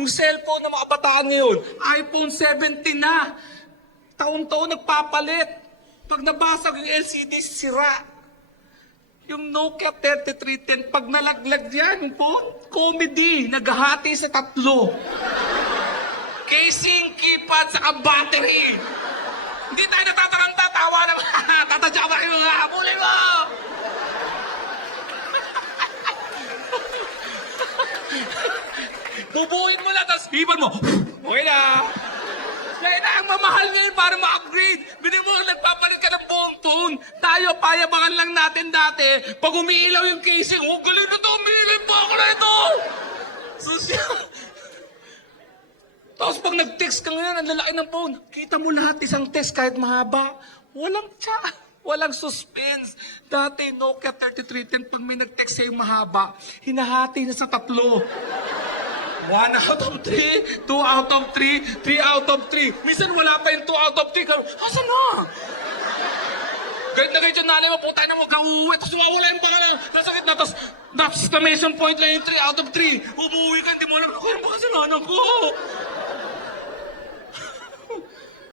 Yung cellphone ng mga kabataan ngayon, iPhone 17 na. Taon-taon nagpapalit. Pag nabasag yung LCD, sira. Yung Nokia 3310, pag nalaglag yan, yung phone, comedy, naghahati sa 3. Casing, keypad, saka battery. Hindi tayo natataranta, tawa naman. Tatadya ka kayo, habulin mo! Bubuhin mo lang, tapos hipan mo. Okay na. Kaya na ang mamahal ngayon para ma-upgrade. Bili mo, nagpapalit ka ng buong phone. Tayo, payabangan lang natin dati. Pag umiilaw yung casing, oh, galing na to, umiilaw pa ako na ito. Tapos pag nag-text ka ngayon, ang lalaki ng phone, kita mo lahat isang text kahit mahaba. Walang chat. Walang suspense. Dati, Nokia 3310, pag may nag-text sa'yo mahaba, hinahati na sa 3. 1 out of 3, 2 out of 3, 3 out of 3. Minsan wala pa yung 2 out of 3. Asan na? Kahit na kahit yung nanay mo, putay na mo, gawuwi. Tapos wawala yung pangalan. Nasakit na. Tapos, exclamation point lang yung 3 out of 3. Umuwi ka, hindi mo alam, ano ba kasi nanan ko?